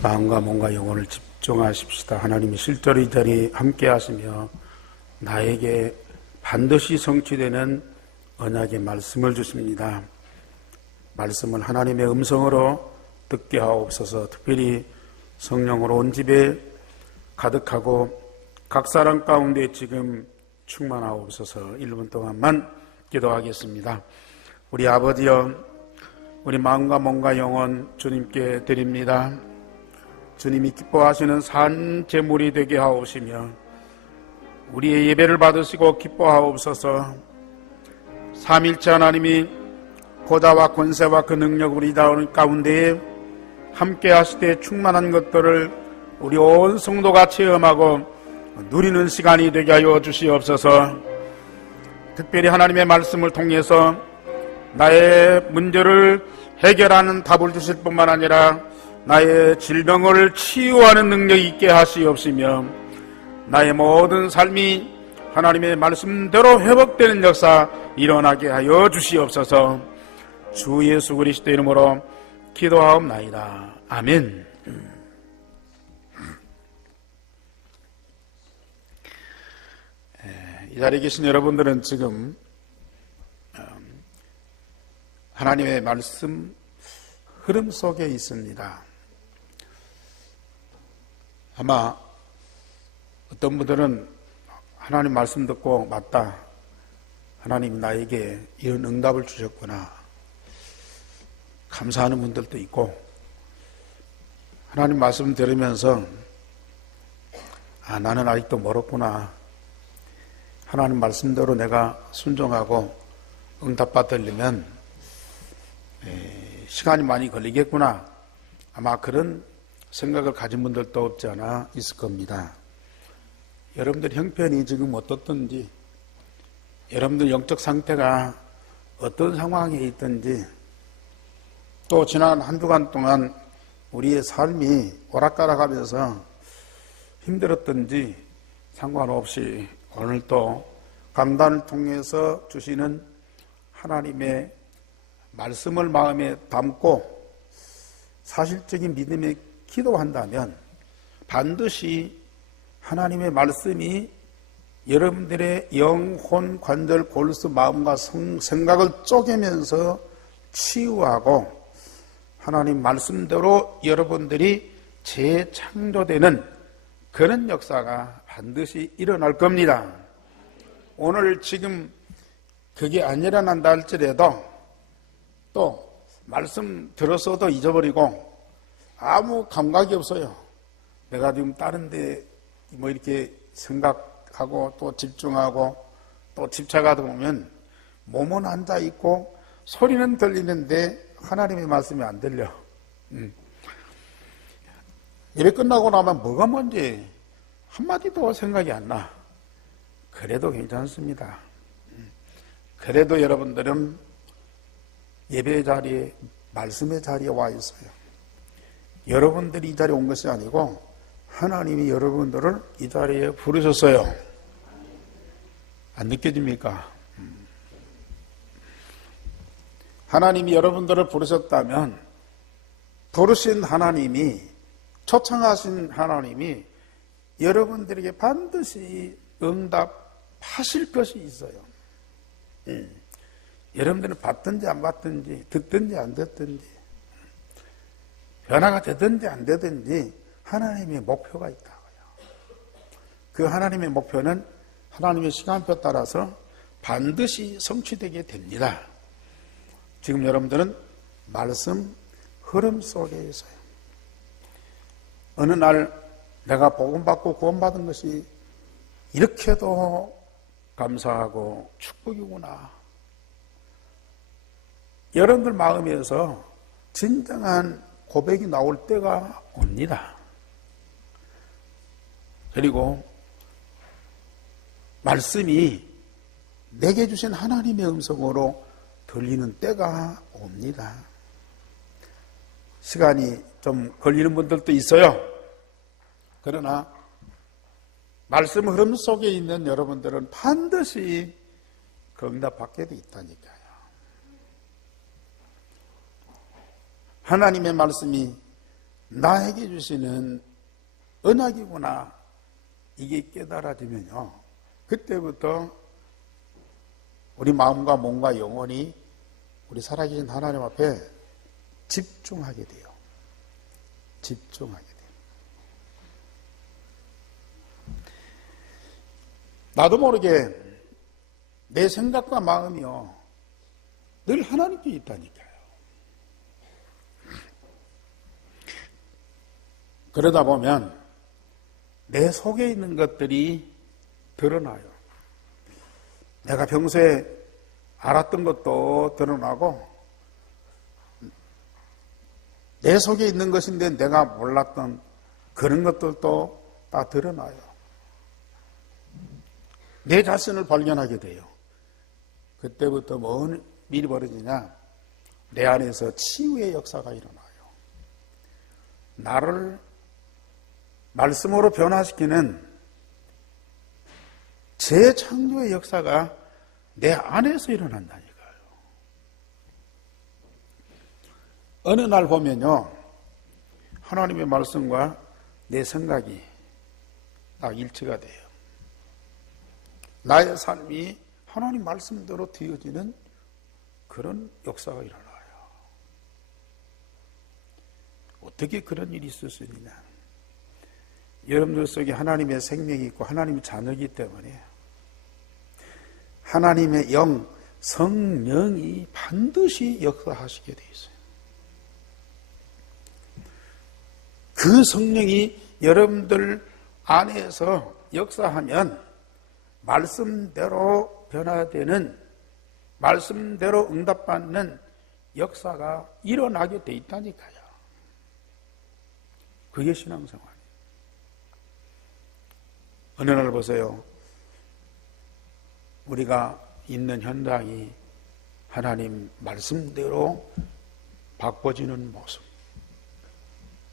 마음과 몸과 영혼을 집중하십시다. 하나님이 실제로 이 자리에 함께 하시며 나에게 반드시 성취되는 언약의 말씀을 주십니다. 말씀은 하나님의 음성으로 듣게 하옵소서. 특별히 성령으로 온 집에 가득하고 각 사람 가운데 지금 충만하옵소서. 1분 동안만 기도하겠습니다. 우리 아버지여, 우리 마음과 몸과 영혼 주님께 드립니다. 주님이 기뻐하시는 산 제물이 되게 하옵시며 우리의 예배를 받으시고 기뻐하옵소서. 삼일체 하나님이 보좌와 권세와 그 능력 우리 가운데에 함께 하시되 충만한 것들을 우리 온 성도가 체험하고 누리는 시간이 되게 하여 주시옵소서. 특별히 하나님의 말씀을 통해서 나의 문제를 해결하는 답을 주실 뿐만 아니라 나의 질병을 치유하는 능력이 있게 하시옵시며 나의 모든 삶이 하나님의 말씀대로 회복되는 역사 일어나게 하여 주시옵소서. 주 예수 그리스도 이름으로 기도하옵나이다. 아멘. 이 자리에 계신 여러분들은 지금 하나님의 말씀 흐름 속에 있습니다. 아마 어떤 분들은 하나님 말씀 듣고 맞다, 하나님 나에게 이런 응답을 주셨구나 감사하는 분들도 있고, 하나님 말씀 들으면서 나는 아직도 멀었구나, 하나님 말씀대로 내가 순종하고 응답받으려면 시간이 많이 걸리겠구나, 아마 그런 생각을 가진 분들도 없지 않아 있을 겁니다. 여러분들 형편이 지금 어떻든지, 여러분들 영적 상태가 어떤 상황에 있든지, 또 지난 한 주간 동안 우리의 삶이 오락가락하면서 힘들었든지 상관없이 오늘 또 강단을 통해서 주시는 하나님의 말씀을 마음에 담고 사실적인 믿음의 기도한다면 반드시 하나님의 말씀이 여러분들의 영혼, 관절, 골수, 마음과 생각을 쪼개면서 치유하고 하나님 말씀대로 여러분들이 재창조되는 그런 역사가 반드시 일어날 겁니다. 오늘 지금 그게 안 일어난다 할지라도 또 말씀 들었어도 잊어버리고 아무 감각이 없어요. 내가 지금 다른 데 뭐 이렇게 생각하고 또 집중하고 또 집착하다 보면 몸은 앉아있고 소리는 들리는데 하나님의 말씀이 안 들려. 예배 끝나고 나면 뭐가 뭔지 한마디도 생각이 안 나. 그래도 괜찮습니다. 그래도 여러분들은 예배 자리에, 말씀의 자리에 와 있어요. 여러분들이 이 자리에 온 것이 아니고 하나님이 여러분들을 이 자리에 부르셨어요. 안 느껴집니까? 하나님이 여러분들을 부르셨다면 부르신 하나님이, 초청하신 하나님이 여러분들에게 반드시 응답하실 것이 있어요. 여러분들은 받든지 안 받든지, 듣든지 안 듣든지, 변화가 되든지 안 되든지 하나님의 목표가 있다고요. 그 하나님의 목표는 하나님의 시간표 따라서 반드시 성취되게 됩니다. 지금 여러분들은 말씀 흐름 속에 있어요. 어느 날 내가 복음받고 구원받은 것이 이렇게도 감사하고 축복이구나. 여러분들 마음에서 진정한 고백이 나올 때가 옵니다. 그리고 말씀이 내게 주신 하나님의 음성으로 들리는 때가 옵니다. 시간이 좀 걸리는 분들도 있어요. 그러나 말씀 흐름 속에 있는 여러분들은 반드시 그 응답받게 돼 있다니까요. 하나님의 말씀이 나에게 주시는 언약이구나, 이게 깨달아지면요, 그때부터 우리 마음과 몸과 영혼이 우리 살아계신 하나님 앞에 집중하게 돼요. 집중하게 돼요. 나도 모르게 내 생각과 마음이요, 늘 하나님께 있다니까요. 그러다 보면 내 속에 있는 것들이 드러나요. 내가 평소에 알았던 것도 드러나고, 내 속에 있는 것인데 내가 몰랐던 그런 것들도 다 드러나요. 내 자신을 발견하게 돼요. 그때부터 뭔 일이 벌어지냐? 내 안에서 치유의 역사가 일어나요. 나를 말씀으로 변화시키는 재창조의 역사가 내 안에서 일어난다니까요. 어느 날 보면요, 하나님의 말씀과 내 생각이 딱 일치가 돼요. 나의 삶이 하나님 말씀대로 되어지는 그런 역사가 일어나요. 어떻게 그런 일이 있을 수 있느냐? 여러분들 속에 하나님의 생명이 있고 하나님의 자녀이기 때문에 하나님의 영, 성령이 반드시 역사하시게 되어 있어요. 그 성령이 여러분들 안에서 역사하면 말씀대로 변화되는, 말씀대로 응답받는 역사가 일어나게 돼 있다니까요. 그게 신앙생활이에요. 어느 날 보세요. 우리가 있는 현장이 하나님 말씀대로 바꿔지는 모습.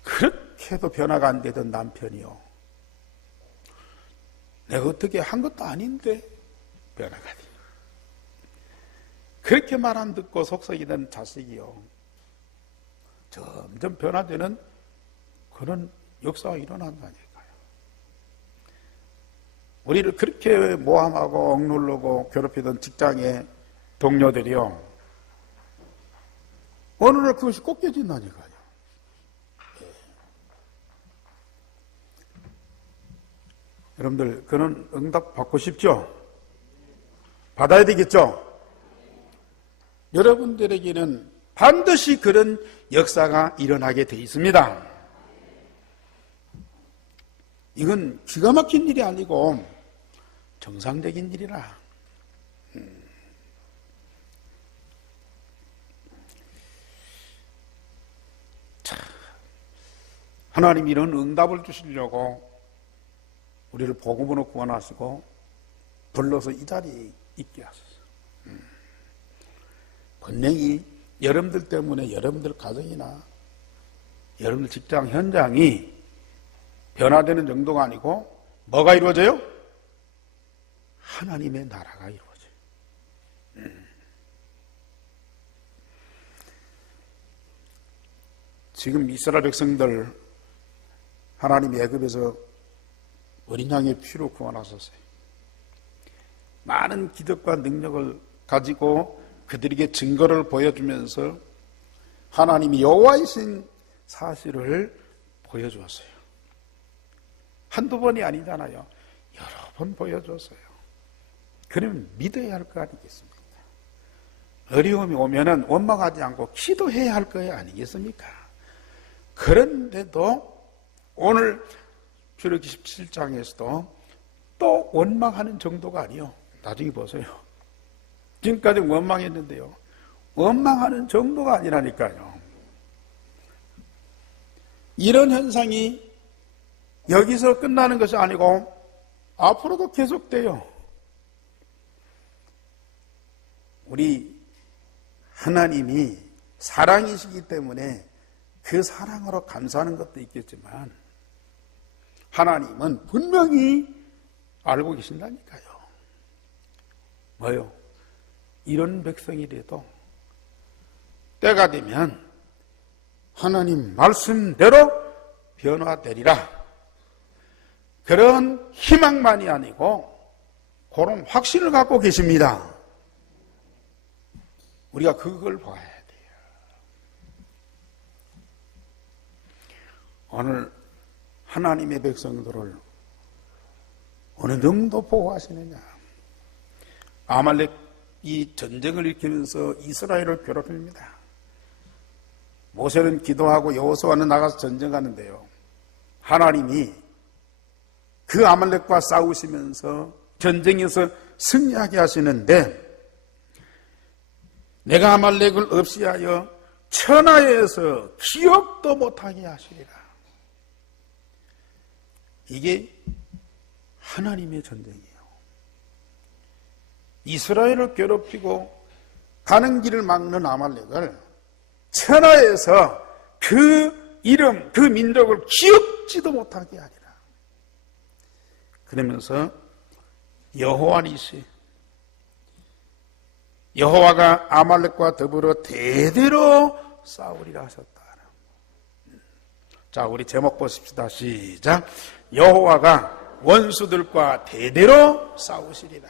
그렇게도 변화가 안 되던 남편이요, 내가 어떻게 한 것도 아닌데 변화가 돼. 그렇게 말 안 듣고 속썩이던 자식이요, 점점 변화되는 그런 역사가 일어난다니까요. 우리를 그렇게 모함하고 억누르고 괴롭히던 직장의 동료들이요, 어느 날 그것이 꺾여진다니까요. 여러분들 그런 응답 받고 싶죠? 받아야 되겠죠? 여러분들에게는 반드시 그런 역사가 일어나게 돼 있습니다. 이건 기가 막힌 일이 아니고 정상적인 일이라. 자, 하나님이 이런 응답을 주시려고 우리를 복음으로 구원하시고 불러서 이 자리에 있게 하셨어요. 분명히 여러분들 때문에 여러분들 가정이나 여러분들 직장 현장이 변화되는 정도가 아니고 뭐가 이루어져요? 하나님의 나라가 이루어져요. 지금 이스라엘 백성들 하나님이 애굽에서 어린 양의 피로 구원하셨어요. 많은 기적과 능력을 가지고 그들에게 증거를 보여주면서 하나님이 여호와이신 사실을 보여주었어요. 한두 번이 아니잖아요. 여러 번 보여줬어요. 그러면 믿어야 할 거 아니겠습니까? 어려움이 오면은 원망하지 않고 기도해야 할 거 아니겠습니까? 그런데도 오늘 출애굽기 17장에서도 또 원망하는 정도가 아니요. 나중에 보세요. 지금까지 원망했는데요, 원망하는 정도가 아니라니까요. 이런 현상이 여기서 끝나는 것이 아니고 앞으로도 계속돼요. 우리 하나님이 사랑이시기 때문에 그 사랑으로 감사하는 것도 있겠지만 하나님은 분명히 알고 계신다니까요. 뭐요? 이런 백성이 돼도 때가 되면 하나님 말씀대로 변화되리라. 그런 희망만이 아니고 그런 확신을 갖고 계십니다. 우리가 그걸 봐야 돼요. 오늘 하나님의 백성들을 어느 정도 보호하시느냐. 아말렉이 전쟁을 일으키면서 이스라엘을 괴롭힙니다. 모세는 기도하고 여호수아는 나가서 전쟁하는데요. 하나님이 그 아말렉과 싸우시면서 전쟁에서 승리하게 하시는데, 내가 아말렉을 없이하여 천하에서 기억도 못하게 하시리라. 이게 하나님의 전쟁이에요. 이스라엘을 괴롭히고 가는 길을 막는 아말렉을 천하에서 그 이름, 그 민족을 기억지도 못하게 하리라. 그러면서 여호와니시, 여호와가 아말렉과 더불어 대대로 싸우리라 하셨다. 자, 우리 제목 보십시다. 시작. 여호와가 원수들과 대대로 싸우시리라.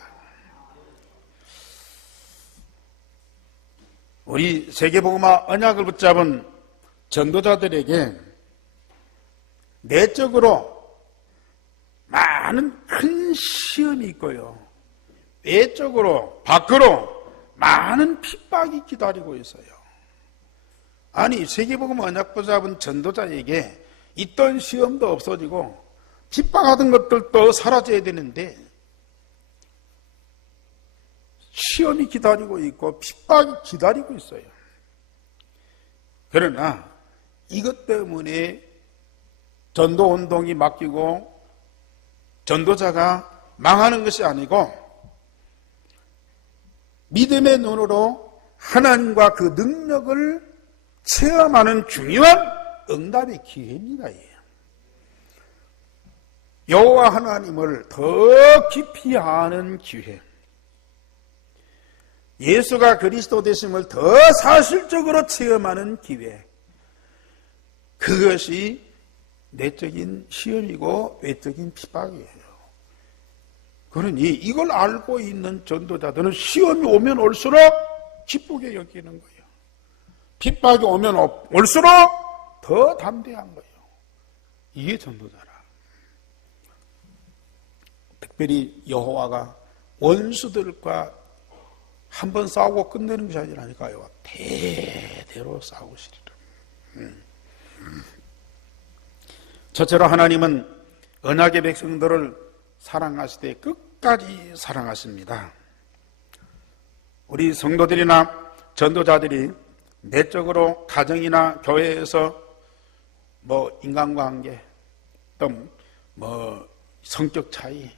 우리 세계복음화 언약을 붙잡은 전도자들에게 내적으로 많은 큰 시험이 있고요, 외적으로 밖으로 많은 핍박이 기다리고 있어요. 아니, 세계복음 언약 붙잡은 전도자에게 있던 시험도 없어지고 핍박하던 것들도 사라져야 되는데 시험이 기다리고 있고 핍박이 기다리고 있어요. 그러나 이것 때문에 전도운동이 맡기고 전도자가 망하는 것이 아니고 믿음의 눈으로 하나님과 그 능력을 체험하는 중요한 응답의 기회입니다. 여호와 하나님을 더 깊이 아는 기회, 예수가 그리스도 되심을 더 사실적으로 체험하는 기회, 그것이 내적인 시험이고 외적인 핍박이에요. 그러니 이걸 알고 있는 전도자들은 시험이 오면 올수록 기쁘게 여기는 거예요. 핍박이 오면 올수록 더 담대한 거예요. 이게 전도자라. 특별히 여호와가 원수들과 한번 싸우고 끝내는 것이 아니라니까요. 대대로 싸우시리라. 첫째로 하나님은 언약의 백성들을 사랑하시되 끝까지 사랑하십니다. 우리 성도들이나 전도자들이 내적으로 가정이나 교회에서 인간관계, 또 성격 차이,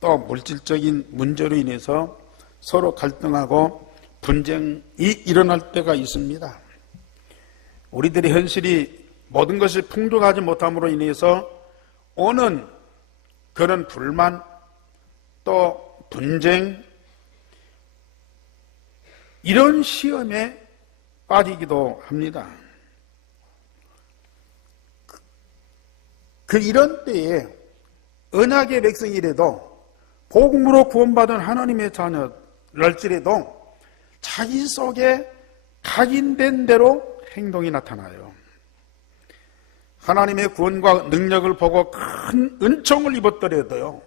또 물질적인 문제로 인해서 서로 갈등하고 분쟁이 일어날 때가 있습니다. 우리들의 현실이 모든 것이 풍족하지 못함으로 인해서 오는 그런 불만, 또 분쟁, 이런 시험에 빠지기도 합니다. 이런 때에 언약의 백성이라도 복음으로 구원받은 하나님의 자녀랄지라도 자기 속에 각인된 대로 행동이 나타나요. 하나님의 구원과 능력을 보고 큰 은총을 입었더라도요,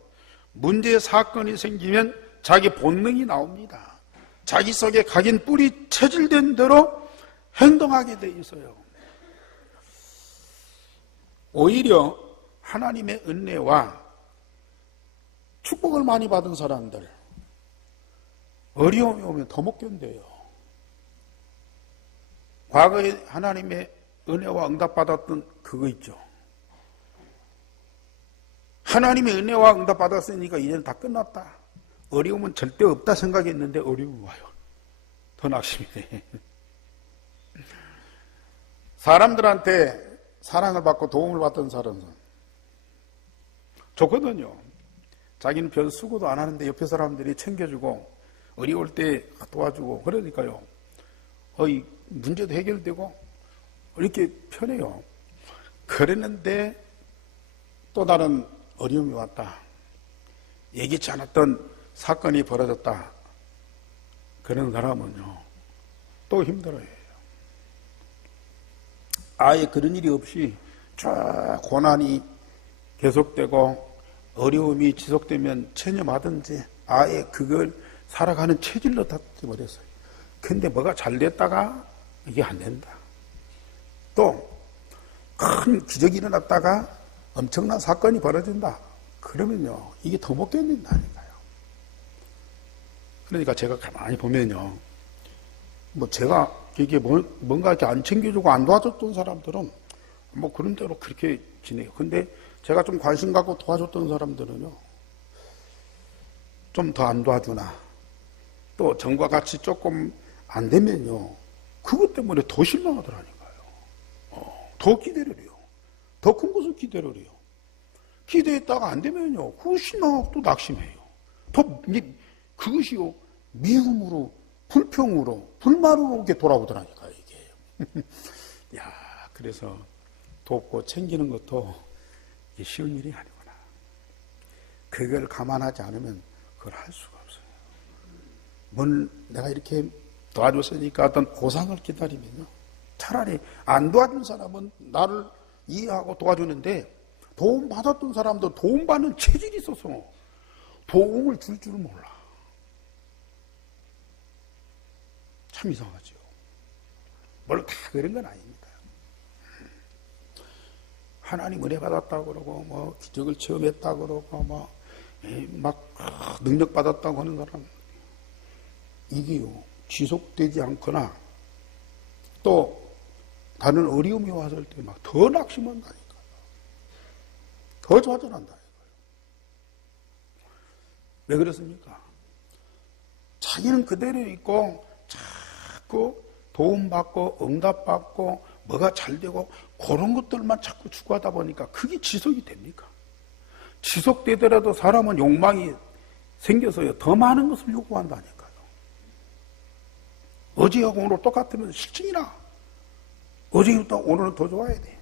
문제 사건이 생기면 자기 본능이 나옵니다. 자기 속에 각인 뿔이 체질된 대로 행동하게 돼 있어요. 오히려 하나님의 은혜와 축복을 많이 받은 사람들, 어려움이 오면 더 못 견뎌요. 과거에 하나님의 은혜와 응답받았던 그거 있죠. 하나님의 은혜와 응답받았으니까 이제는 다 끝났다. 어려움은 절대 없다 생각했는데 어려움이 와요. 더 낙심이 돼. 사람들한테 사랑을 받고 도움을 받던 사람은 좋거든요. 자기는 별 수고도 안 하는데 옆에 사람들이 챙겨주고 어려울 때 도와주고 그러니까요, 문제도 해결되고 이렇게 편해요. 그랬는데 또 다른 어려움이 왔다. 예기치 않았던 사건이 벌어졌다. 그런 사람은요, 또 힘들어해요. 아예 그런 일이 없이 쭉 고난이 계속되고 어려움이 지속되면 체념하든지 아예 그걸 살아가는 체질로 다 돼버렸어요. 근데 뭐가 잘 됐다가 이게 안 된다. 또 큰 기적이 일어났다가 엄청난 사건이 벌어진다. 그러면요, 이게 더 못 견딘다니까요. 그러니까 제가 가만히 보면요, 뭐 제가 이게 뭔가 이렇게 안 챙겨주고 안 도와줬던 사람들은 뭐 그런 대로 그렇게 지내요. 근데 제가 좀 관심 갖고 도와줬던 사람들은요, 좀 더 안 도와주나, 또 전과 같이 조금 안 되면요, 그것 때문에 더 실망하더라니까요. 더 기대를 해요. 더 큰 것을 기대를 해요. 기대했다가 안 되면요, 그 실망하고 또 낙심해요. 그것이요, 미움으로, 불평으로, 불만으로 이렇게 돌아오더라니까요, 이게. 야, 그래서 돕고 챙기는 것도 쉬운 일이 아니구나. 그걸 감안하지 않으면 그걸 할 수가 없어요. 내가 이렇게 도와줬으니까 어떤 보상을 기다리면요, 차라리 안 도와준 사람은 나를 이해하고 도와주는데 도움받았던 사람도 도움받는 체질이 있어서 도움을 줄 줄은 몰라. 참 이상하죠. 물론 다 그런 건 아닙니다. 하나님 은혜 받았다고 그러고 뭐 기적을 체험했다고 그러고 막 능력 받았다고 하는 사람, 이게요, 지속되지 않거나 또 다른 어려움이 왔을 때 막 더 낙심한다니까요. 더 좌절한다니까요. 왜 그렇습니까? 자기는 그대로 있고 자꾸 도움받고 응답받고 뭐가 잘 되고 그런 것들만 자꾸 추구하다 보니까 그게 지속이 됩니까? 지속되더라도 사람은 욕망이 생겨서요, 더 많은 것을 요구한다니까요. 어제하고 오늘 똑같으면 실증이나 어제보다 오늘은 더 좋아야 돼요.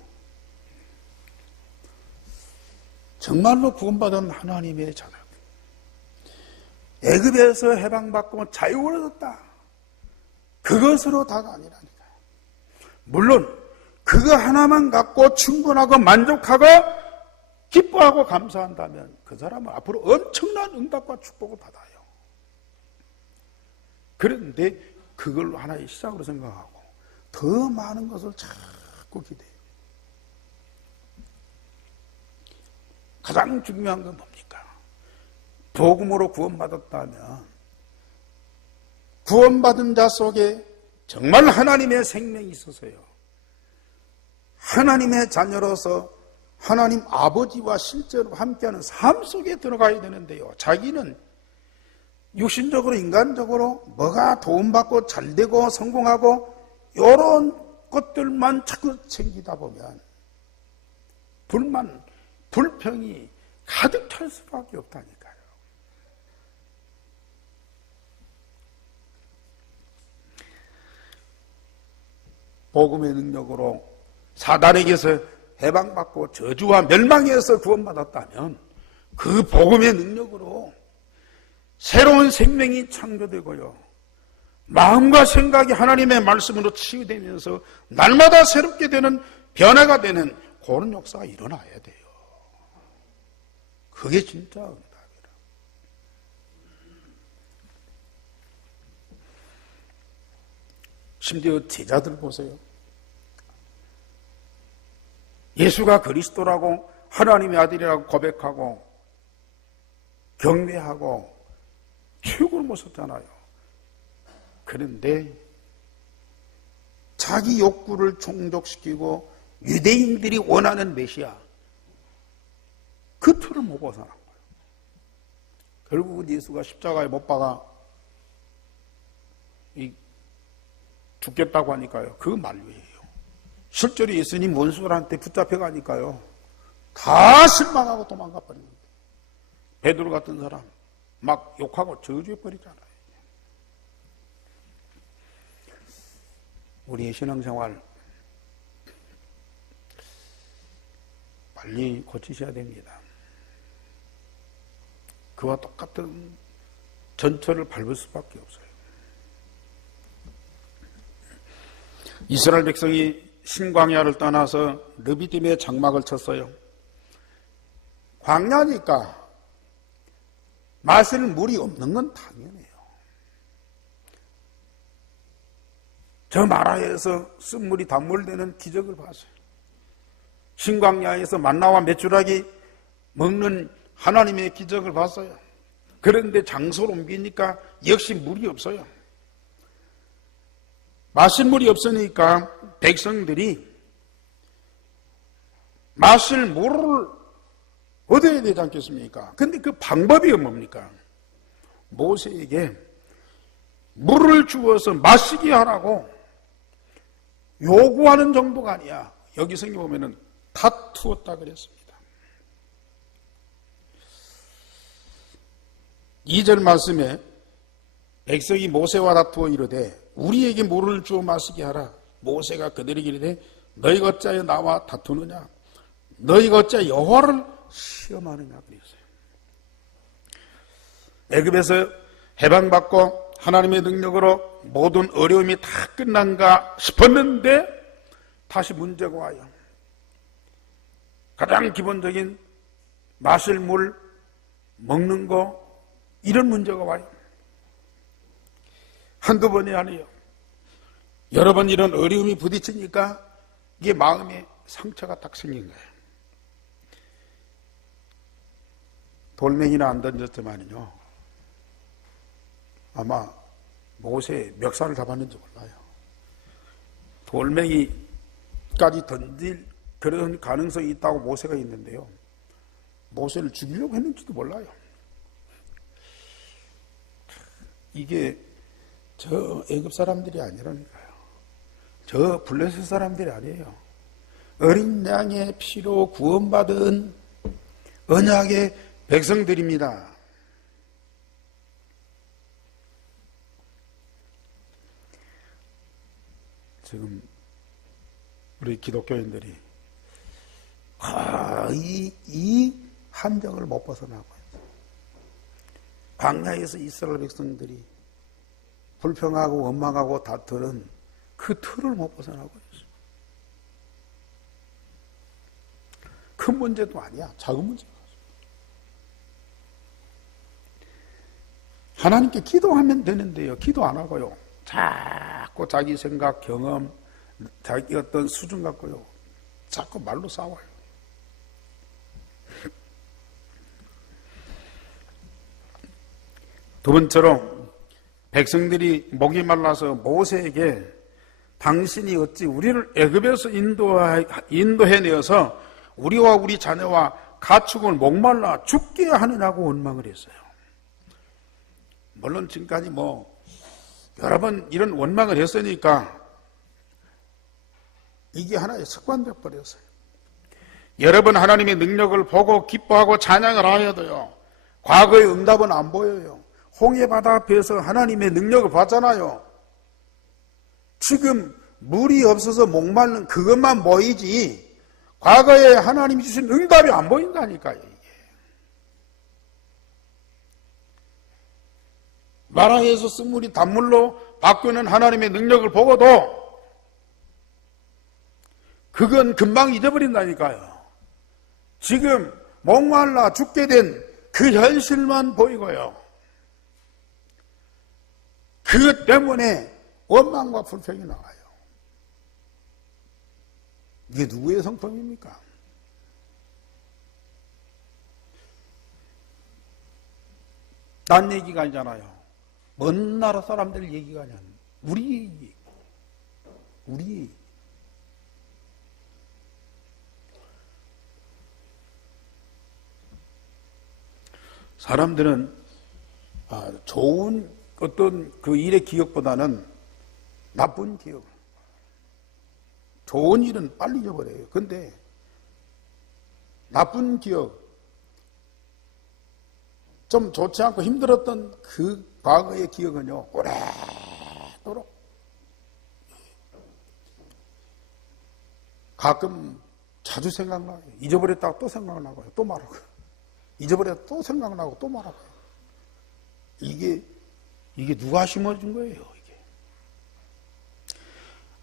정말로 구원받은 하나님의 자녀, 애굽에서 해방받고 자유를 얻었다, 그것으로 다가 아니라니까요. 물론 그거 하나만 갖고 충분하고 만족하고 기뻐하고 감사한다면 그 사람은 앞으로 엄청난 응답과 축복을 받아요. 그런데 그걸 하나의 시작으로 생각하고 더 많은 것을 자꾸 기대해요. 가장 중요한 건 뭡니까? 복음으로 구원받았다면 구원받은 자 속에 정말 하나님의 생명이 있어서요, 하나님의 자녀로서 하나님 아버지와 실제로 함께하는 삶 속에 들어가야 되는데요, 자기는 육신적으로 인간적으로 뭐가 도움받고 잘되고 성공하고 이런 것들만 자꾸 챙기다 보면 불만, 불평이 가득 찰 수밖에 없다니까요. 복음의 능력으로 사단에게서 해방받고 저주와 멸망에서 구원받았다면 그 복음의 능력으로 새로운 생명이 창조되고요, 마음과 생각이 하나님의 말씀으로 치유되면서 날마다 새롭게 되는, 변화가 되는 그런 역사가 일어나야 돼요. 그게 진짜 응답이라. 심지어 제자들 보세요. 예수가 그리스도라고 하나님의 아들이라고 고백하고 경배하고 최고로 모셨잖아요. 그런데 자기 욕구를 충족시키고 유대인들이 원하는 메시아, 그 틀을 못 벗어난 거예요. 결국은 예수가 십자가에 못 박아 죽겠다고 하니까요, 그 만류예요. 실제로 예수님 원수들한테 붙잡혀가니까요, 다 실망하고 도망가 버린 거예요. 베드로 같은 사람 막 욕하고 저주해버리잖아요. 우리의 신앙생활, 빨리 고치셔야 됩니다. 그와 똑같은 전철을 밟을 수밖에 없어요. 이스라엘 백성이 신광야를 떠나서 르비딤에 장막을 쳤어요. 광야니까 마실 물이 없는 건 당연해요. 저 마라에서 쓴물이 단물되는 기적을 봤어요. 신광야에서 만나와 메추라기 먹는 하나님의 기적을 봤어요. 그런데 장소를 옮기니까 역시 물이 없어요. 마실 물이 없으니까 백성들이 마실 물을 얻어야 되지 않겠습니까? 근데 그 방법이 뭡니까? 모세에게 물을 주어서 마시게 하라고 요구하는 정도가 아니야. 여기 성경 보면은 다투었다 그랬습니다. 2절 말씀에 백성이 모세와 다투어 이르되 우리에게 물을 주어 마시게 하라. 모세가 그들에게 이르되 너희가 어찌하여 나와 다투느냐? 너희가 어찌하여 여호와를 시험하느냐 그랬어요. 애굽에서 해방받고 하나님의 능력으로 모든 어려움이 다 끝난가 싶었는데 다시 문제가 와요. 가장 기본적인 마실 물, 먹는 거 이런 문제가 와요. 한두 번이 아니에요. 여러 번 이런 어려움이 부딪히니까 이게 마음에 상처가 딱 생긴 거예요. 돌멩이는 안 던졌지만요. 아마 모세 멱살을 잡았는지 몰라요. 돌멩이까지 던질 그런 가능성이 있다고 모세가 있는데요. 모세를 죽이려고 했는지도 몰라요. 이게 저 애굽 사람들이 아니라니까요. 저 블레셋 사람들이 아니에요. 어린 양의 피로 구원받은 언약의 백성들입니다. 지금 우리 기독교인들이 이 함정을 못 벗어나고 있어요. 광야에서 이스라엘 백성들이 불평하고 원망하고 다투는 그 틀을 못 벗어나고 있어요. 큰 문제도 아니야. 작은 문제가. 하나님께 기도하면 되는데요. 기도 안 하고요. 자꾸 자기 생각, 경험, 자기 어떤 수준 갖고요. 자꾸 말로 싸워요. 두 번째로 백성들이 목이 말라서 모세에게 당신이 어찌 우리를 애굽에서 인도해내어서 우리와 우리 자녀와 가축을 목말라 죽게 하느냐고 원망을 했어요. 물론 지금까지 여러 번 이런 원망을 했으니까 이게 하나의 습관되어 버렸어요. 여러 번 하나님의 능력을 보고 기뻐하고 찬양을 하여도요. 과거의 응답은 안 보여요. 홍해바다 앞에서 하나님의 능력을 봤잖아요. 지금 물이 없어서 목마른 그것만 보이지 과거에 하나님이 주신 응답이 안 보인다니까요. 이게. 마라에서 쓴물이 단물로 바꾸는 하나님의 능력을 보고도 그건 금방 잊어버린다니까요. 지금 목말라 죽게 된 그 현실만 보이고요. 그것 때문에 원망과 불평이 나와요. 이게 누구의 성품입니까? 딴 얘기가 아니잖아요. 먼 나라 사람들 얘기가 아니야. 우리 얘기. 우리 얘기. 사람들은 좋은 어떤 그 일의 기억보다는 나쁜 기억. 좋은 일은 빨리 잊어버려요. 근데 나쁜 기억, 좀 좋지 않고 힘들었던 그 과거의 기억은요, 오래도록 가끔 자주 생각나요. 잊어버렸다가 또 생각나고요. 또 말하고요. 잊어버렸다가 또 생각나고 또 말하고요. 이게 누가 심어준 거예요, 이게.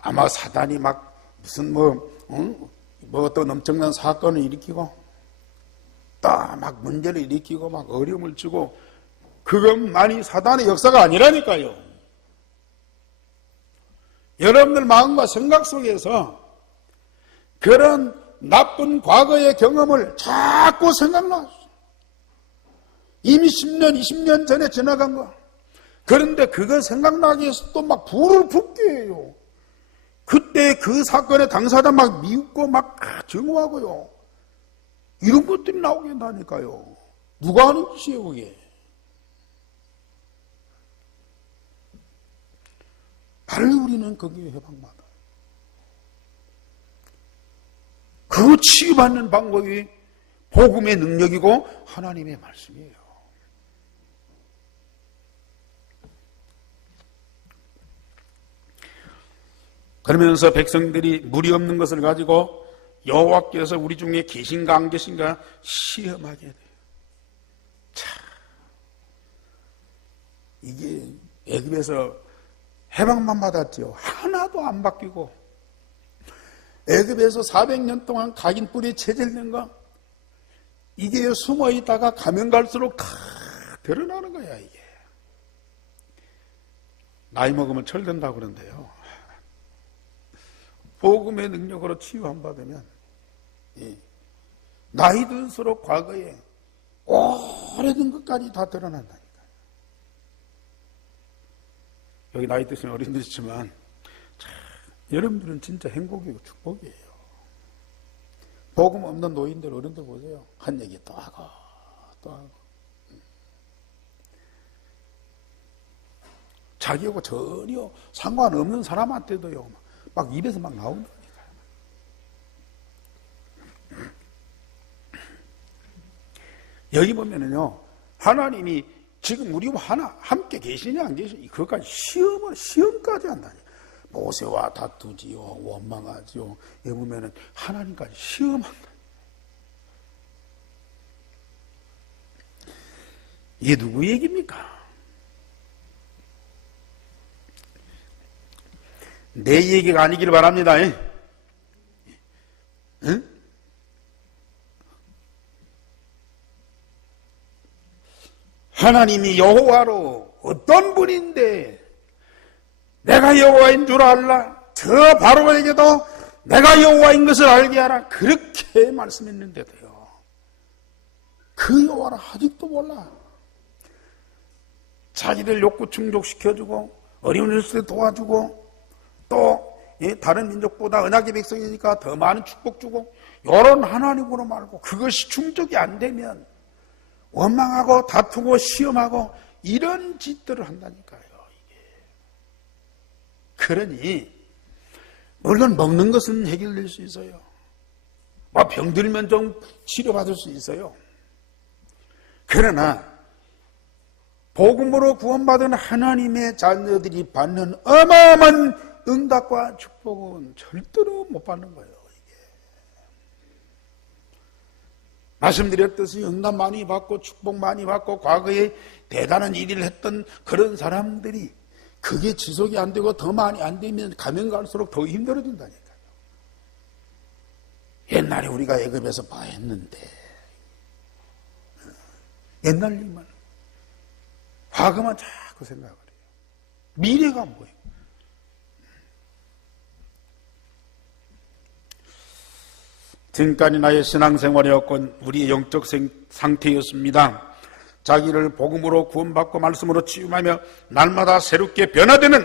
아마 사단이 막 무슨 어떤 엄청난 사건을 일으키고 또 막 문제를 일으키고 막 어려움을 주고 그것만이 사단의 역사가 아니라니까요. 여러분들 마음과 생각 속에서 그런 나쁜 과거의 경험을 자꾸 생각나. 이미 10년, 20년 전에 지나간 거. 그런데 그거 생각나기 위해서 또 막 불을 붙게 해요. 그때 그 사건의 당사자 막 미웃고 막 증오하고요. 이런 것들이 나오게 한다니까요. 누가 하는 짓이에요, 그게? 바로 우리는 거기에 해방받아요. 그 치유받는 방법이 복음의 능력이고 하나님의 말씀이에요. 그러면서 백성들이 물이 없는 것을 가지고 여호와께서 우리 중에 계신가 안 계신가 시험하게 돼요. 참, 이게 애굽에서 해방만 받았죠. 하나도 안 바뀌고 애굽에서 400년 동안 각인 뿌리 체질된 거 이게 숨어 있다가 가면 갈수록 다 드러나는 거야. 이게 나이 먹으면 철든다고 그러는데요. 복음의 능력으로 치유 안 받으면 나이 들수록 과거에 오래된 것까지 다 드러난다니까요. 여기 나이 드신 어린이들이지만 여러분들은 진짜 행복이고 축복이에요. 복음 없는 노인들, 어른들 보세요. 한 얘기 또 하고 또 하고 자기하고 전혀 상관없는 사람한테도요 막 입에서 막 나온다니까요. 여기 보면은요 하나님이 지금 우리와 함께 계시냐 안 계시냐 그것까지 시험까지 한다니. 모세와 다투지요, 원망하지요. 여기 보면은 하나님까지 시험한다. 이게 누구 얘기입니까? 내 얘기가 아니기를 바랍니다. 응? 하나님이 여호와로 어떤 분인데 내가 여호와인 줄 알라. 저 바로에게도 내가 여호와인 것을 알게 하라. 그렇게 말씀했는데도요. 그 여호와를 아직도 몰라. 자기들 욕구 충족시켜주고 어려운 일을 도와주고 또 다른 민족보다 언약의 백성이니까 더 많은 축복 주고 이런 하나님으로 말고 그것이 충족이 안 되면 원망하고 다투고 시험하고 이런 짓들을 한다니까요. 이게. 그러니 물론 먹는 것은 해결될 수 있어요. 병들면 좀 치료받을 수 있어요. 그러나 복음으로 구원받은 하나님의 자녀들이 받는 어마어마한 응답과 축복은 절대로 못 받는 거예요. 이게. 말씀드렸듯이 응답 많이 받고 축복 많이 받고 과거에 대단한 일을 했던 그런 사람들이 그게 지속이 안 되고 더 많이 안 되면 가면 갈수록 더 힘들어진다니까요. 옛날에 우리가 애굽에서 뭐 했는데 옛날 일만 과거만 자꾸 생각을 해요. 미래가 안 보여요. 지금까지 나의 신앙생활이었건 우리의 영적 상태였습니다. 자기를 복음으로 구원받고 말씀으로 치유하며 날마다 새롭게 변화되는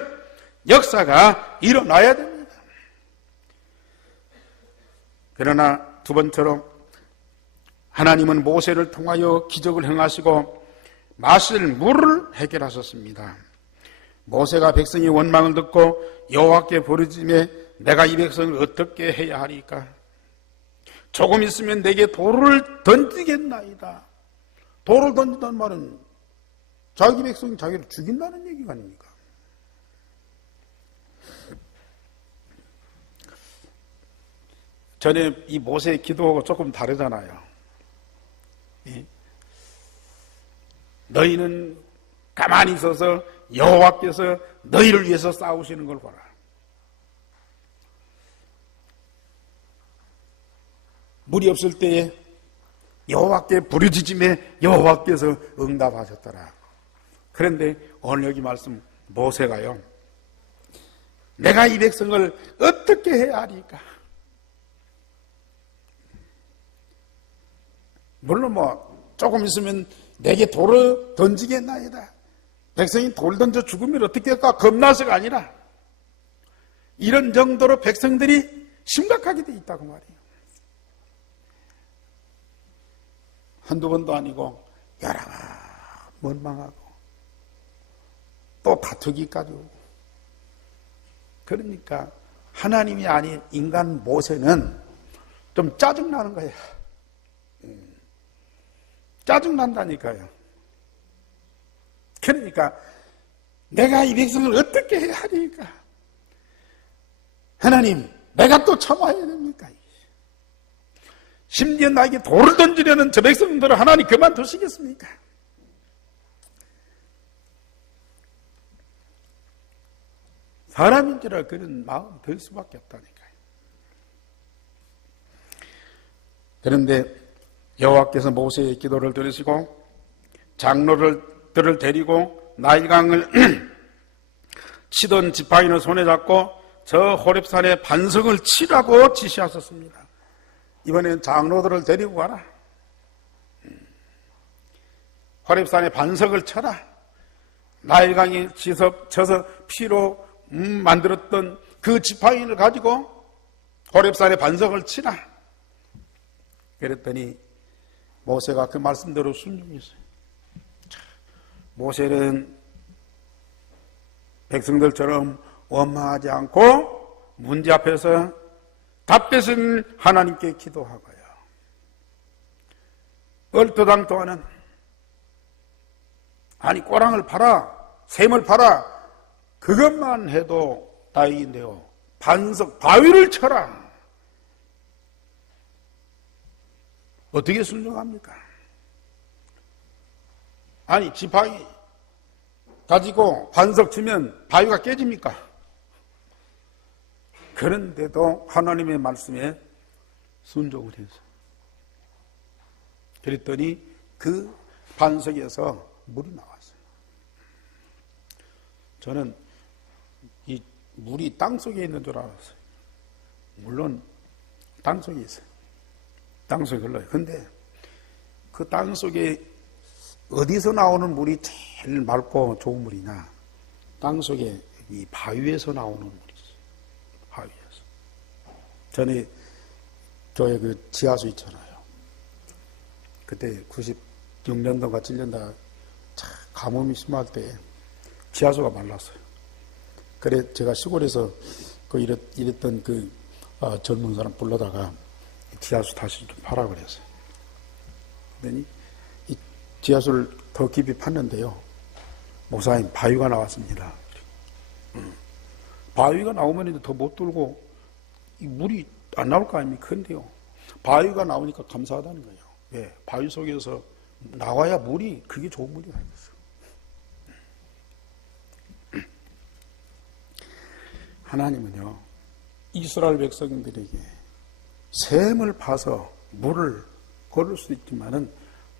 역사가 일어나야 됩니다. 그러나 두 번째로 하나님은 모세를 통하여 기적을 행하시고 마실 물을 해결하셨습니다. 모세가 백성의 원망을 듣고 여호와께 부르짖으며 내가 이 백성을 어떻게 해야 하리까? 조금 있으면 내게 돌을 던지겠나이다. 돌을 던진다는 말은 자기 백성이 자기를 죽인다는 얘기가 아닙니까? 전에 이 모세의 기도하고 조금 다르잖아요. 예? 너희는 가만히 있어서 여호와께서 너희를 위해서 싸우시는 걸 보라. 물이 없을 때에 여호와께 부르짖음에 여호와께서 응답하셨더라. 그런데 오늘 여기 말씀 모세가요, 내가 이 백성을 어떻게 해야 하리까? 물론 조금 있으면 내게 돌을 던지겠나이다. 백성이 돌 던져 죽으면 어떻게 할까? 겁나서가 아니라 이런 정도로 백성들이 심각하게 돼 있다고 말이에요. 한두 번도 아니고 여러 번 원망하고 또 다투기까지 오고. 그러니까 하나님이 아닌 인간 모세는 좀 짜증나는 거예요. 짜증난다니까요. 그러니까 내가 이 백성을 어떻게 해야 하니까? 하나님, 내가 또 참아야 됩니까? 심지어 나에게 돌을 던지려는 저 백성들을 하나님 그만두시겠습니까? 사람인지라 그런 마음 들 수밖에 없다니까요. 그런데 여호와께서 모세의 기도를 들으시고 장로들을 데리고 나일강을 치던 지팡이를 손에 잡고 저 호렙산에 반석을 치라고 지시하셨습니다. 이번엔 장로들을 데리고 가라. 호렙산에 반석을 쳐라. 나일강이 쳐서 피로 만들었던 그 지팡이를 가지고 호렙산에 반석을 치라. 그랬더니 모세가 그 말씀대로 순종했어요. 모세는 백성들처럼 원망하지 않고 문제 앞에서 답대신 하나님께 기도하고요. 얼토당 동안은 아니 꼬랑을 팔아, 샘을 팔아, 그것만 해도 다행인데요. 반석, 바위를 쳐라. 어떻게 순종합니까? 아니 지팡이 가지고 반석 치면 바위가 깨집니까? 그런데도 하나님의 말씀에 순종을 해서 그랬더니 그 반석에서 물이 나왔어요. 저는 이 물이 땅속에 있는 줄 알았어요. 물론 땅속에 있어요. 땅속에 흘러요. 근데 그 땅속에 어디서 나오는 물이 제일 맑고 좋은 물이냐? 땅속에 이 바위에서 나오는 물이 있어요. 바위에서. 전에 교회 그 지하수 있잖아요. 그때 96년도가 7년도가 가뭄이 심할 때 지하수가 말랐어요. 그래 제가 시골에서 그 이랬던 그 젊은 사람 불러다가 지하수 다시 좀 파라 그랬어요. 그러더니 이 지하수를 더 깊이 팠는데요. 목사님 바위가 나왔습니다. 바위가 나오면 이제 더 못 들고 이 물이 안 나올 거 아닙니까? 근데요. 바위가 나오니까 감사하다는 거예요. 왜? 바위 속에서 나와야 물이 그게 좋은 물이 나겠어요. 하나님은요. 이스라엘 백성들에게 샘을 파서 물을 걸을 수 있지만은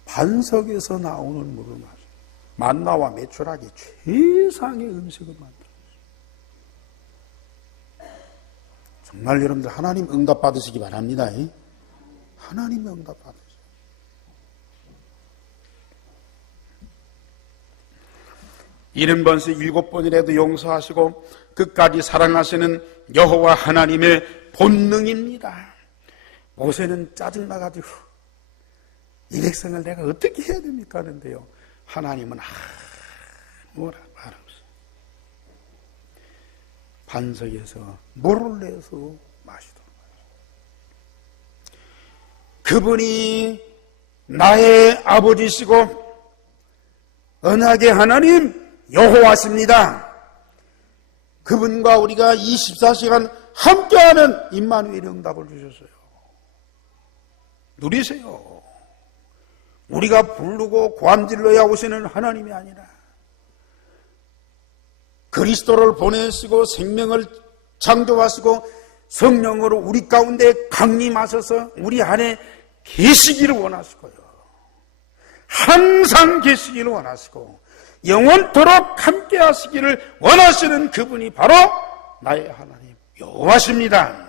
반석에서 나오는 물을 마셔. 만나와 메추라기 최상의 음식을 만들어요. 정말 여러분들 하나님 응답 받으시기 바랍니다. 하나님 응답 받으세요. 일흔 번씩 7번이라도 용서하시고 끝까지 사랑하시는 여호와 하나님의 본능입니다. 모세는 짜증나가지고 이 백성을 내가 어떻게 해야 됩니까? 하는데요. 하나님은 뭐라 말 없어요. 반석에서 물을 내서 마시도록. 그분이 나의 아버지시고 언약의 하나님 여호와십니다. 그분과 우리가 24시간 함께하는 임마누엘 응답을 주셨어요. 누리세요. 우리가 부르고 고함질러야 오시는 하나님이 아니라 그리스도를 보내시고 생명을 창조하시고 성령으로 우리 가운데 강림하셔서 우리 안에 계시기를 원하시고요. 항상 계시기를 원하시고 영원토록 함께 하시기를 원하시는 그분이 바로 나의 하나님 여호와십니다.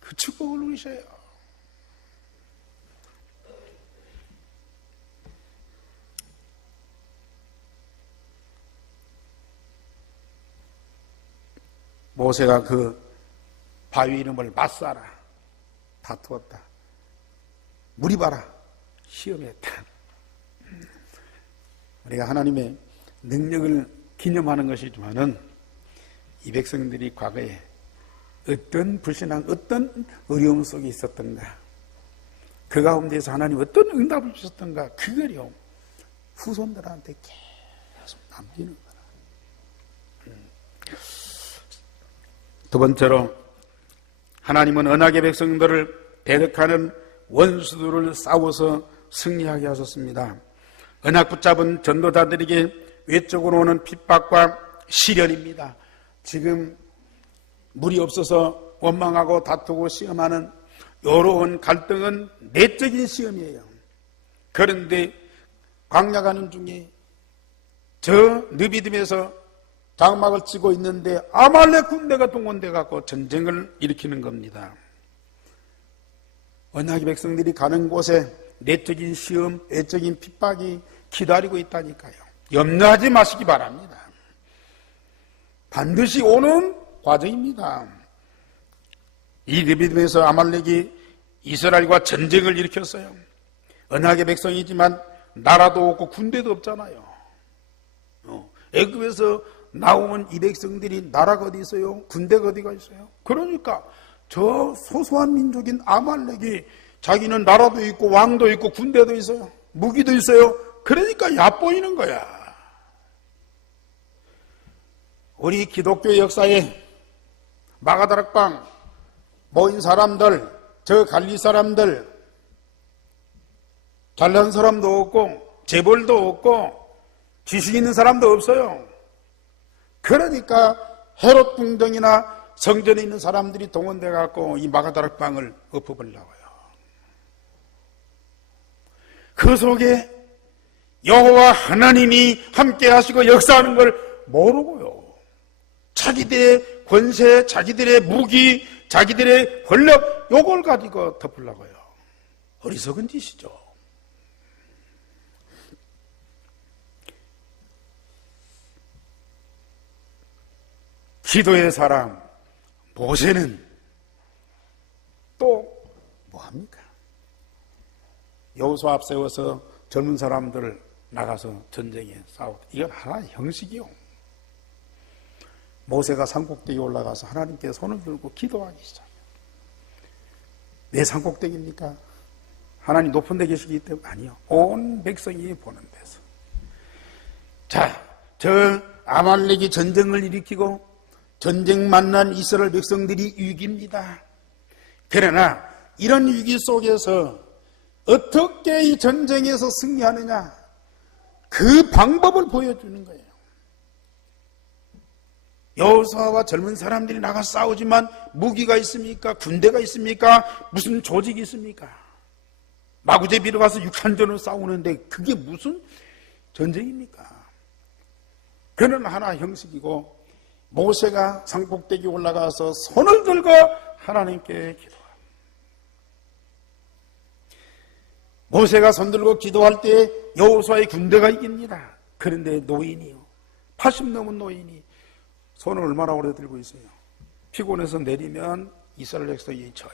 그 축복을 누리셔요. 모세가 그 바위 이름을 마사라 다투었다. 무리바라 시험했다. 우리가 하나님의 능력을 기념하는 것이지만은 이 백성들이 과거에 어떤 불신앙, 어떤 어려움 속에 있었던가, 그 가운데서 하나님 어떤 응답을 주셨던가, 그걸요 후손들한테 계속 남기는 거라. 두 번째로 하나님은 언약의 백성들을 배격하는 원수들을 싸워서 승리하게 하셨습니다. 언약 붙잡은 전도자들에게 외적으로 오는 핍박과 시련입니다. 지금 물이 없어서 원망하고 다투고 시험하는 이러한 갈등은 내적인 시험이에요. 그런데 광야 가는 중에 저 느비딤에서 장막을 치고 있는데 아말렉 군대가 동원돼 갖고 전쟁을 일으키는 겁니다. 언약의 백성들이 가는 곳에 내적인 시험, 외적인 핍박이 기다리고 있다니까요. 염려하지 마시기 바랍니다. 반드시 오는 과정입니다. 이 느비딤에서 아말렉이 이스라엘과 전쟁을 일으켰어요. 언약의 백성이지만 나라도 없고 군대도 없잖아요. 애굽에서 나온 이 백성들이 나라가 어디 있어요? 군대가 어디가 있어요? 그러니까 저 소소한 민족인 아말렉이 자기는 나라도 있고 왕도 있고 군대도 있어요. 무기도 있어요. 그러니까 얕보이는 거야. 우리 기독교 역사에 마가다락방 모인 사람들, 저 갈리 사람들, 잘난 사람도 없고 재벌도 없고 지식 있는 사람도 없어요. 그러니까 헤롯 궁정이나 성전에 있는 사람들이 동원돼 갖고 이 마가다락방을 엎어버리려고요. 그 속에 여호와 하나님이 함께 하시고 역사하는 걸 모르고요. 자기들의 권세, 자기들의 무기, 자기들의 권력 요걸 가지고 덮으려고요. 어리석은 짓이죠. 기도의 사람 모세는 또 뭐합니까? 여호수아 앞세워서 젊은 사람들을 나가서 전쟁에 싸우다. 이건 하나의 형식이요. 모세가 산꼭대기에 올라가서 하나님께 손을 들고 기도하기 시작해요. 왜 산꼭대기입니까? 하나님 높은 데 계시기 때문에 아니요. 온 백성이 보는 데서. 자, 저 아말렉이 전쟁을 일으키고 전쟁 만난 이스라엘 백성들이 위기입니다. 그러나 이런 위기 속에서 어떻게 이 전쟁에서 승리하느냐, 그 방법을 보여주는 거예요. 여호수아와 젊은 사람들이 나가 싸우지만 무기가 있습니까? 군대가 있습니까? 무슨 조직이 있습니까? 마구제비로 가서 6한전을 싸우는데 그게 무슨 전쟁입니까? 그는 하나 형식이고, 모세가 산꼭대기에 올라가서 손을 들고 하나님께 기도합니다. 모세가 손 들고 기도할 때 여호수아의 군대가 이깁니다. 그런데 노인이요, 80 넘은 노인이 손을 얼마나 오래 들고 있어요? 피곤해서 내리면 이스라엘 백성이 져요.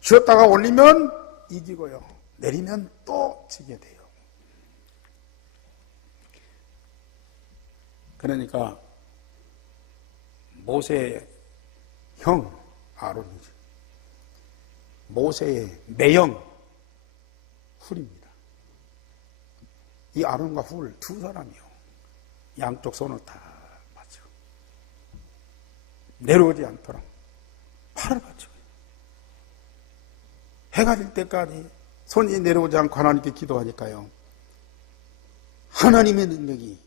쉬었다가 올리면 이기고요, 내리면 또 지게 돼요. 그러니까 모세의 형 아론이지, 모세의 매형 훌입니다. 이 아론과 훌 두 사람이요, 양쪽 손을 다 맞추고 내려오지 않도록 팔을 받치고 해가 질 때까지 손이 내려오지 않고 하나님께 기도하니까요, 하나님의 능력이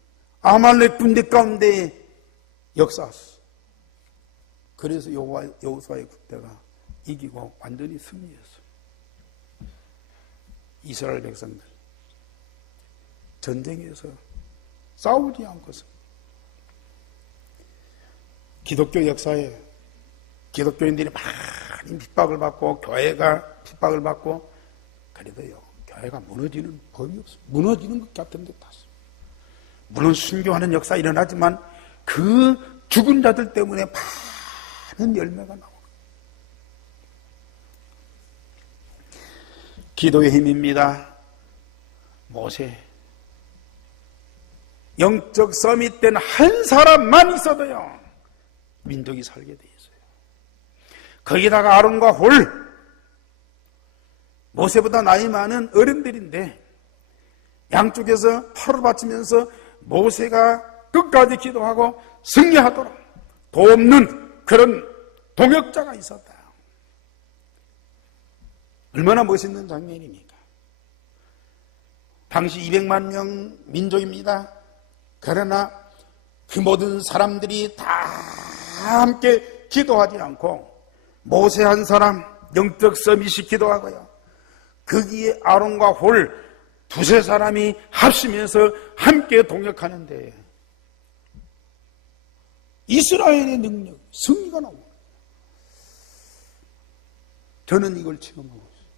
아말렉 군대 가운데 역사했어. 그래서 여호수아의 군대가 이기고 완전히 승리했어. 이스라엘 백성들 전쟁에서 싸우지 않고서 기독교 역사에 기독교인들이 많이 핍박을 받고 교회가 핍박을 받고 그래도요, 교회가 무너지는 법이 없어. 무너지는 것 같은 데 탔어. 물론 순교하는 역사 일어나지만 그 죽은 자들 때문에 많은 열매가 나오고. 기도의 힘입니다. 모세. 영적 서밋 된 한 사람만 있어도요, 민족이 살게 돼 있어요. 거기다가 아론과 홀, 모세보다 나이 많은 어른들인데 양쪽에서 팔을 받치면서 모세가 끝까지 기도하고 승리하도록 돕는 그런 동역자가 있었다. 얼마나 멋있는 장면입니까? 당시 200만 명 민족입니다. 그러나 그 모든 사람들이 다 함께 기도하지 않고 모세 한 사람 영적 서밋이 기도하고요, 거기에 아론과 홀 두세 사람이 합심해서 함께 동역하는데 이스라엘의 능력, 승리가 나옵니다. 저는 이걸 체험하고 있어요.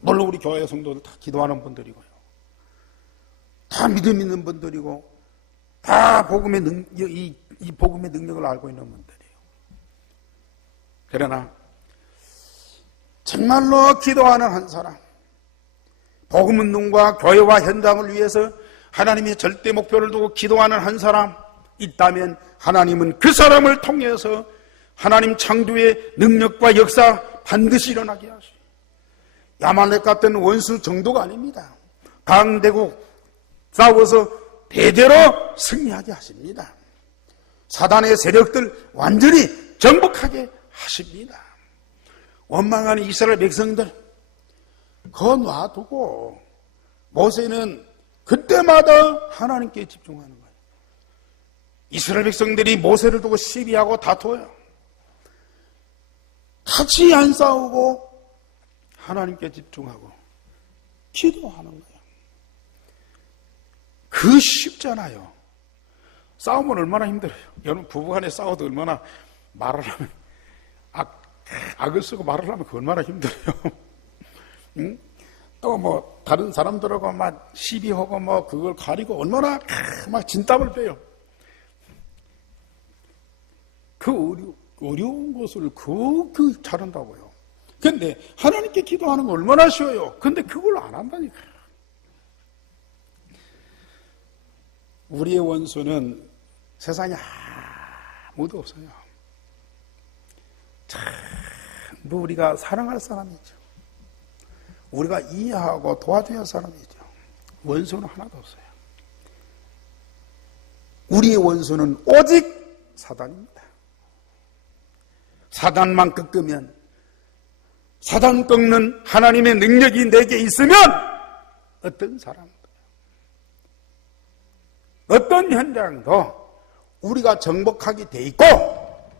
물론 우리 교회 성도들 다 기도하는 분들이고요, 다 믿음 있는 분들이고, 다 복음의 이 복음의 능력을 알고 있는 분들이에요. 그러나 정말로 기도하는 한 사람, 복음운동과 교회와 현장을 위해서 하나님의 절대 목표를 두고 기도하는 한 사람 있다면 하나님은 그 사람을 통해서 하나님 창조의 능력과 역사 반드시 일어나게 하시오. 야말렉 같은 원수 정도가 아닙니다. 강대국 싸워서 대대로 승리하게 하십니다. 사단의 세력들 완전히 정복하게 하십니다. 원망하는 이스라엘 백성들 그거 놔두고 모세는 그때마다 하나님께 집중하는 거예요. 이스라엘 백성들이 모세를 두고 시비하고 다투어요. 같이 안 싸우고 하나님께 집중하고 기도하는 거예요. 그 쉽잖아요. 싸우면 얼마나 힘들어요. 여러분 부부간에 싸워도 얼마나 말을 하면 악을 쓰고 말을 하면 그 얼마나 힘들어요. 응? 또 뭐 다른 사람들하고 막 시비하고 뭐 그걸 가리고 얼마나 막 진땀을 빼요. 그 어려운 것을 그 잘한다고요. 근데 하나님께 기도하는 거 얼마나 쉬워요. 근데 그걸 안 한다니까. 우리의 원수는 세상에 아무도 없어요. 전부 우리가 사랑할 사람이죠. 우리가 이해하고 도와줘야 할 사람이죠. 원수는 하나도 없어요. 우리의 원수는 오직 사단입니다. 사단만 꺾으면, 사단 꺾는 하나님의 능력이 내게 있으면 어떤 사람도, 어떤 현장도 우리가 정복하게 돼 있고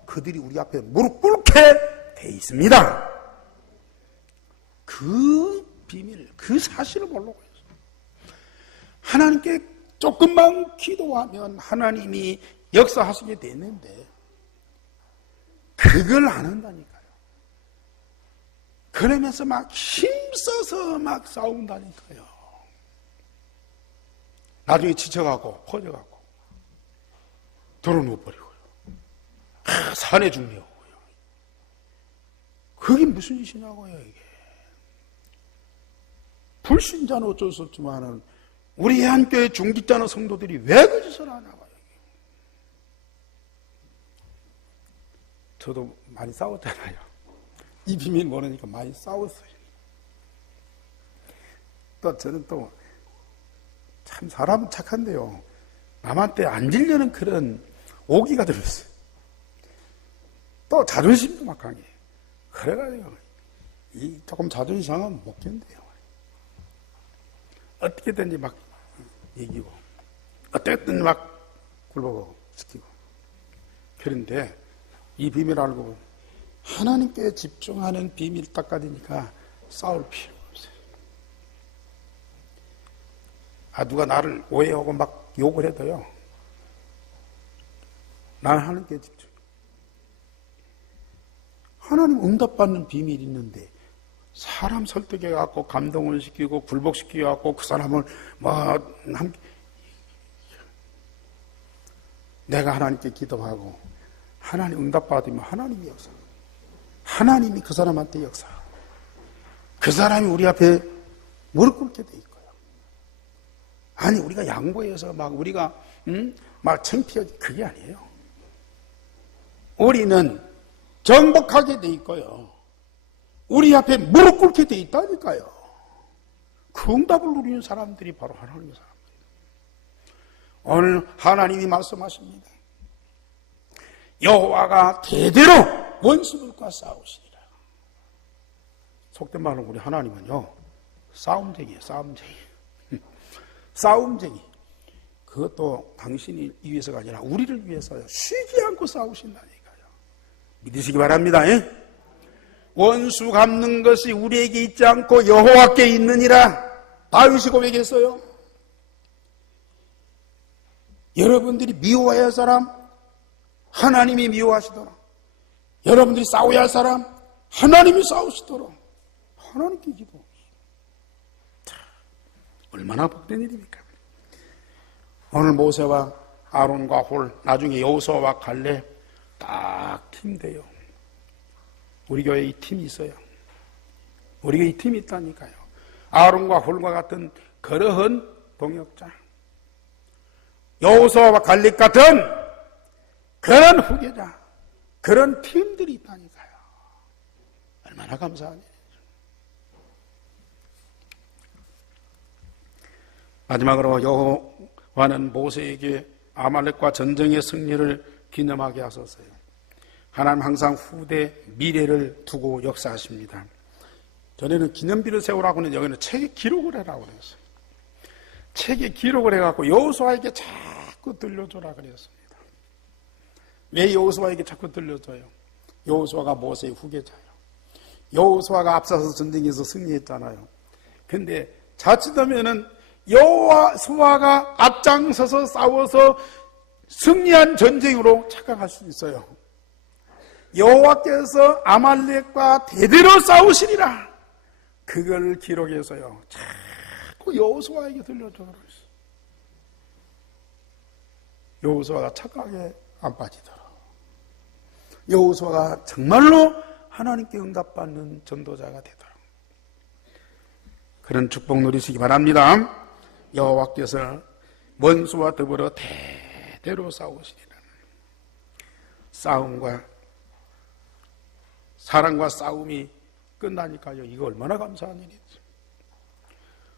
그들이 우리 앞에 무릎 꿇게 돼 있습니다. 그 비밀, 그 사실을 모르고 있어요. 하나님께 조금만 기도하면 하나님이 역사하시게 되는데 그걸 안 한다니까요. 그러면서 막 힘써서 막 싸운다니까요. 나중에 지쳐가고 퍼져가고 덜어놓아버리고요. 산에 죽냐고요. 그게 무슨 짓이냐고요, 이게. 불신자는 어쩔 수 없지만은 우리 한교회 중직자는 성도들이 왜 그 짓을 하냐고요. 저도 많이 싸웠잖아요. 이 비밀 모르니까 많이 싸웠어요. 또 저는 또 참 사람은 착한데요. 남한테 안 질려는 그런 오기가 들었어요. 또 자존심도 막 강해. 그래가지고 조금 자존심 상하면 못 견뎌요. 어떻게든지 막 이기고, 어떻게든 막 굴복하고 시키고. 그런데 이 비밀을 알고 하나님께 집중하는 비밀 딱 가지니까 싸울 필요가 없어요. 누가 나를 오해하고 막 욕을 해도요, 나는 하나님께 집중. 하나님 응답받는 비밀이 있는데 사람 설득해갖고 감동을 시키고 굴복시켜갖고 그 사람을 내가 하나님께 기도하고 하나님 응답받으면 하나님이 역사, 하나님이 그 사람한테 역사, 그 사람이 우리 앞에 무릎 꿇게 돼 있고요. 아니 우리가 양보해서 막 우리가 막 창피하게, 그게 아니에요. 우리는 정복하게 돼 있고요. 우리 앞에 무릎 꿇게 돼 있다니까요. 그 응답을 누리는 사람들이 바로 하나님의 사람입니다. 오늘 하나님이 말씀하십니다. 여호와가 대대로 원수들과 싸우시리라. 속된 말로 우리 하나님은요, 싸움쟁이에요. 싸움쟁이. 싸움쟁이. 그것도 당신이 위해서가 아니라 우리를 위해서요. 쉬지 않고 싸우신다니까요. 믿으시기 바랍니다. 원수 갚는 것이 우리에게 있지 않고 여호와께 있느니라. 다윗이 고백했어요. 여러분들이 미워해야 할 사람 하나님이 미워하시더라. 여러분들이 싸워야 할 사람 하나님이 싸우시도록 하나님께 기도. 얼마나 복된 일입니까? 오늘 모세와 아론과 홀, 나중에 여호수아와 갈렙 딱 팀 돼요. 우리 교회에 이 팀이 있어요. 우리가 이 팀이 있다니까요. 아론과 홀과 같은 그러한 동역자, 여호수아와 갈렙 같은 그런 후계자, 그런 팀들이 있다니까요. 얼마나 감사한 일이죠. 마지막으로 여호와는 모세에게 아말렉과 전쟁의 승리를 기념하게 하셨어요. 하나님 항상 후대 미래를 두고 역사하십니다. 전에는 기념비를 세우라고 하는데 여기는 책에 기록을 해라고 그랬어요. 책에 기록을 해갖고 여호수아에게 자꾸 들려줘라 그랬습니다. 왜 여호수아에게 자꾸 들려줘요? 여호수아가 모세의 후계자예요. 여호수아가 앞서서 전쟁에서 승리했잖아요. 근데 자칫하면은 여호수아가 앞장서서 싸워서 승리한 전쟁으로 착각할 수 있어요. 여호와께서 아말렉과 대대로 싸우시리라. 그걸 기록해서요, 자꾸 여호수아에게 들려주도록 했어요. 여호수아가 착각에 안 빠지도록, 여호수아가 정말로 하나님께 응답받는 전도자가 되도록 그런 축복 누리시기 바랍니다. 여호와께서 원수와 더불어 대대로 싸우시리라. 싸움과 사랑과 싸움이 끝나니까요. 이거 얼마나 감사한 일이죠.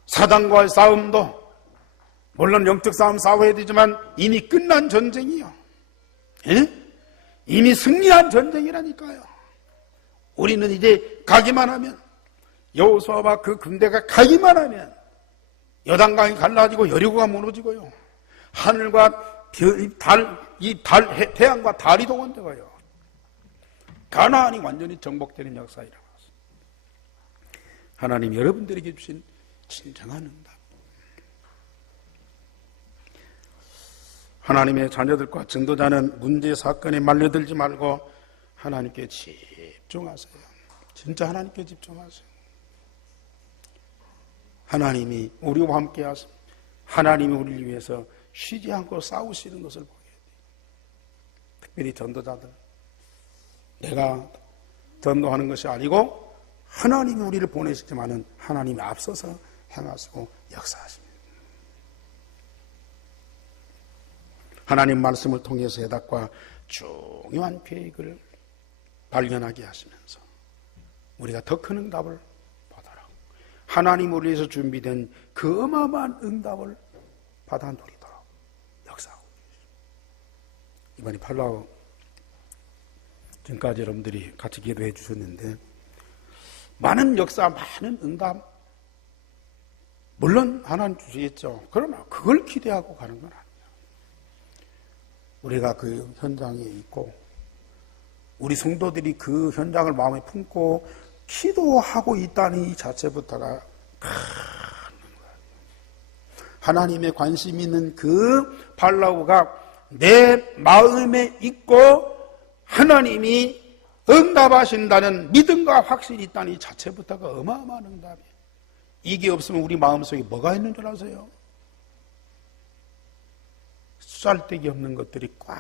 사단과의 싸움도 물론 영적 싸움 싸워야 되지만 이미 끝난 전쟁이요. 이미 승리한 전쟁이라니까요. 우리는 이제 가기만 하면, 여호수아와 그 군대가 가기만 하면 요단강이 갈라지고 여리고가 무너지고요. 하늘과 태양과 달이 동원되고요. 가나안이 완전히 정복되는 역사가 일어났습니다. 하나님 여러분들에게 주신 진정한 응답. 하나님의 자녀들과 전도자는 문제 사건에 말려들지 말고 하나님께 집중하세요. 진짜 하나님께 집중하세요. 하나님이 우리와 함께 하십니다. 하나님이 우리를 위해서 쉬지 않고 싸우시는 것을 보게 돼요. 특별히 전도자들, 내가 전도하는 것이 아니고 하나님이 우리를 보내시지만은 하나님이 앞서서 행하시고 역사하십니다. 하나님 말씀을 통해서 해답과 중요한 계획을 발견하게 하시면서 우리가 더 큰 응답을 받아라. 하나님 우리를 위해서 준비된 그 어마어마한 응답을 받아 누리도록 역사하고 계십니다. 이번에 팔라우 지금까지 여러분들이 같이 기도해 주셨는데 많은 역사, 많은 응답, 물론 하나님 주시겠죠. 그러나 그걸 기대하고 가는 건 아니에요. 우리가 그 현장에 있고 우리 성도들이 그 현장을 마음에 품고 기도하고 있다는 이 자체부터가 큰 거예요. 하나님의 관심 있는 그 발라우가 내 마음에 있고 하나님이 응답하신다는 믿음과 확신이 있다는 이 자체부터가 어마어마한 응답이에요. 이게 없으면 우리 마음속에 뭐가 있는 줄 아세요? 쌀데기 없는 것들이 꽉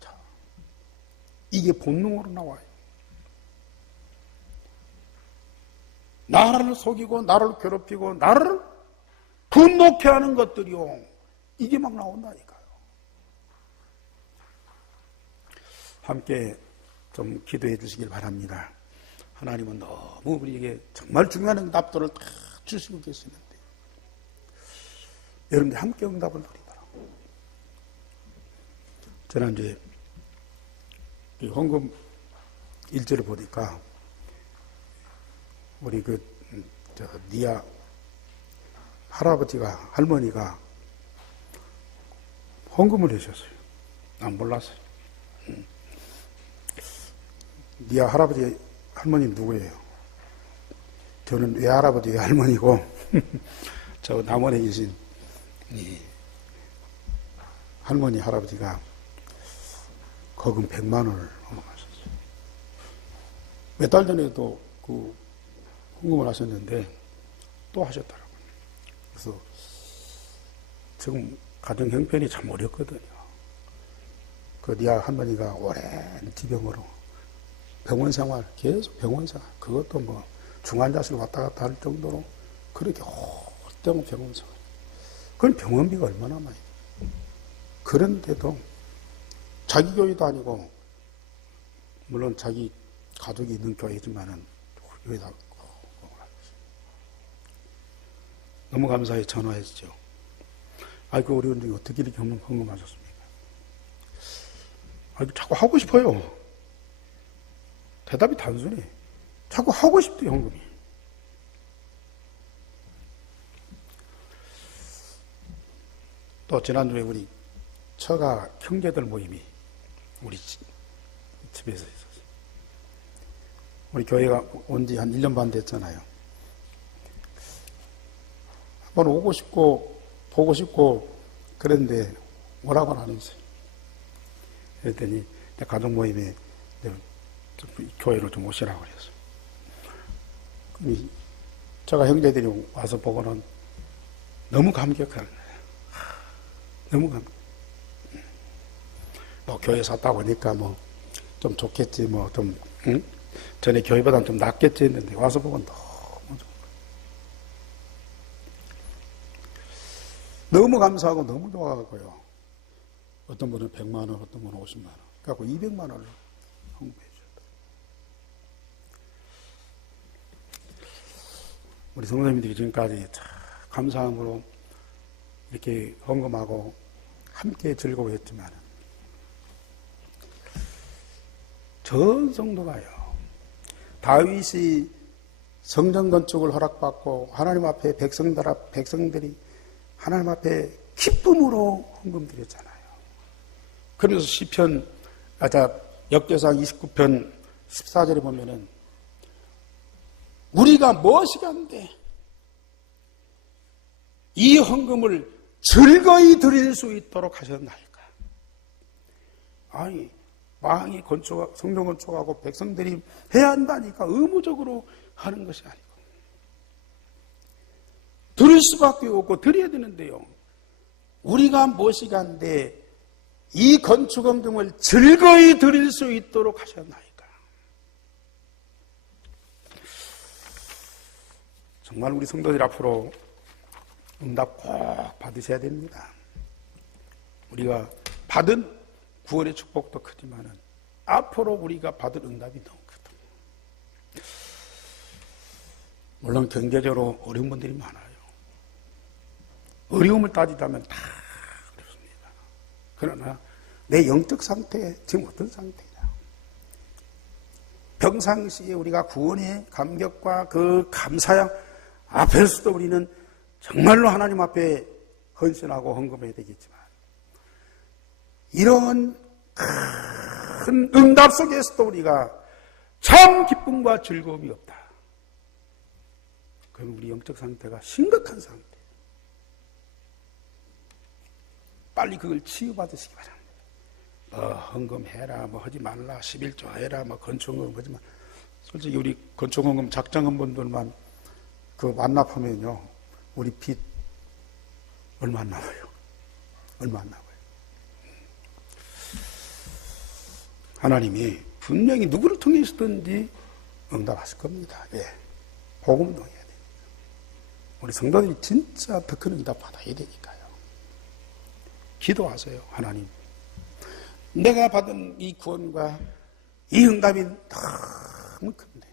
차. 이게 본능으로 나와요. 나를 속이고 나를 괴롭히고 나를 분노케 하는 것들이요. 이게 막 나온다니까요. 함께 좀 기도해 주시길 바랍니다. 하나님은 너무 우리에게 정말 중요한 응답들을 다 주시고 계시는데 여러분들 함께 응답을 누리더라고요. 지난주에 헌금 일절을 보니까 우리 니아 할아버지가 할머니가 헌금을 해주셨어요. 난 몰랐어요. 니아 할아버지 할머니 누구예요? 저는 외할아버지 외할머니고 저 남원에 계신 이 할머니 할아버지가 거금 100만 원을 헌금하셨어요. 몇 달 전에도 그 헌금을 하셨는데 또 하셨더라고요. 그래서 지금 가정 형편이 참 어렵거든요. 그 니아 할머니가 오랜 지병으로 병원 생활, 계속 병원 생활, 그것도 뭐 중환자실 왔다 갔다 할 정도로 그렇게 오랫동안 병원 생활. 그건 병원비가 얼마나 많이 돼요. 그런데도 자기 교회도 아니고, 물론 자기 가족이 있는 교회지만은 여기다 너무 감사히 전화했죠. 그 어려운 중에 어떻게 이렇게 헌금하셨습니까? 자꾸 하고 싶어요. 대답이 단순해. 자꾸 하고 싶대요, 헌금이. 또 지난주에 우리 처가 형제들 모임이 우리 집에서 있었어요. 우리 교회가 온 지 한 1년 반 됐잖아요. 한번 오고 싶고 보고 싶고 그랬는데 오라고는 안 했어요. 그랬더니 가족 모임에 교회로 좀 오시라고 그랬어요. 제가 형제들이 와서 보고는 너무 감격하는 거예요. 너무 감격. 교회 갔다 보니까 좀 좋겠지, 전에 교회보다는 좀 낫겠지 했는데 와서 보고 너무 좋은 거예요. 너무 감사하고 너무 좋아하고요. 어떤 분은 100만 원, 어떤 분은 50만 원. 그래갖고 200만 원을 헌금해 주셨다. 우리 성도님들이 지금까지 감사함으로 이렇게 헌금하고 함께 즐거워했지만 전 성도가요. 다윗이 성전 건축을 허락받고 하나님 앞에 백성들이 하나님 앞에 기쁨으로 헌금 드렸잖아요. 그러면서 역대상 29편 14절에 보면은 우리가 무엇이간데 이 헌금을 즐거이 드릴 수 있도록 하셨나이까. 왕이 성전 건축하고 백성들이 해야 한다니까 의무적으로 하는 것이 아니고 드릴 수밖에 없고 드려야 되는데요. 우리가 무엇이간데 이 건축헌금을 즐거이 드릴 수 있도록 하셨나이까. 정말 우리 성도들 앞으로 응답 꼭 받으셔야 됩니다. 우리가 받은 구원의 축복도 크지만은 앞으로 우리가 받을 응답이 너무 크다. 물론 경제적으로 어려운 분들이 많아요. 어려움을 따지자면 다 어렵습니다. 그러나 내 영적 상태 지금 어떤 상태냐? 평상시에 우리가 구원의 감격과 그 감사양 앞에서도 우리는 정말로 하나님 앞에 헌신하고 헌금해야 되겠지만, 이런 큰 응답 속에서도 우리가 참 기쁨과 즐거움이 없다. 그럼 우리 영적 상태가 심각한 상태. 빨리 그걸 치유받으시기 바랍니다. 헌금해라, 하지 말라, 11조 해라, 건축헌금 하지 마. 솔직히 우리 건축헌금 작정한 분들만 완납하면요, 우리 빚 얼마 안 남아요. 얼마 안 남아요. 하나님이 분명히 누구를 통해서든지 응답하실 겁니다. 예. 복음도 해야 됩니다. 우리 성도들이 진짜 더 큰 응답 받아야 되니까요. 기도하세요. 하나님, 내가 받은 이 구원과 이 응답이 너무 큰데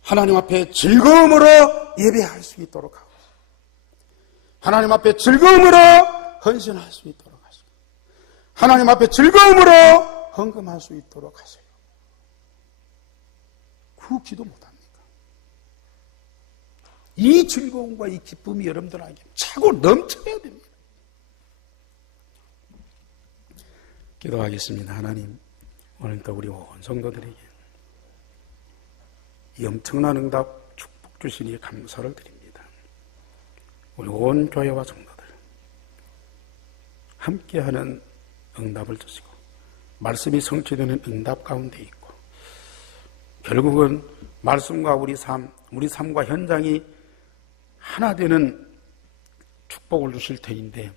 하나님 앞에 즐거움으로 예배할 수 있도록 하고, 하나님 앞에 즐거움으로 헌신할 수 있도록 하시고, 하나님 앞에 즐거움으로 헌금할 수 있도록 하세요. 그 기도 못합니까? 이 즐거움과 이 기쁨이 여러분들에게 차고 넘쳐야 됩니다. 기도하겠습니다. 하나님, 오늘도 우리 온 성도들에게 이 엄청난 응답 축복 주시니 감사를 드립니다. 우리 온 교회와 성도들 함께하는 응답을 주시고, 말씀이 성취되는 응답 가운데 있고, 결국은 말씀과 우리 삶과 현장이 하나 되는 축복을 주실 터인데,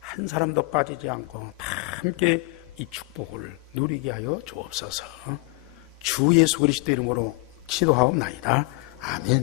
한 사람도 빠지지 않고 다 함께 이 축복을 누리게 하여 주옵소서. 주 예수 그리스도 이름으로 기도하옵나이다. 아멘.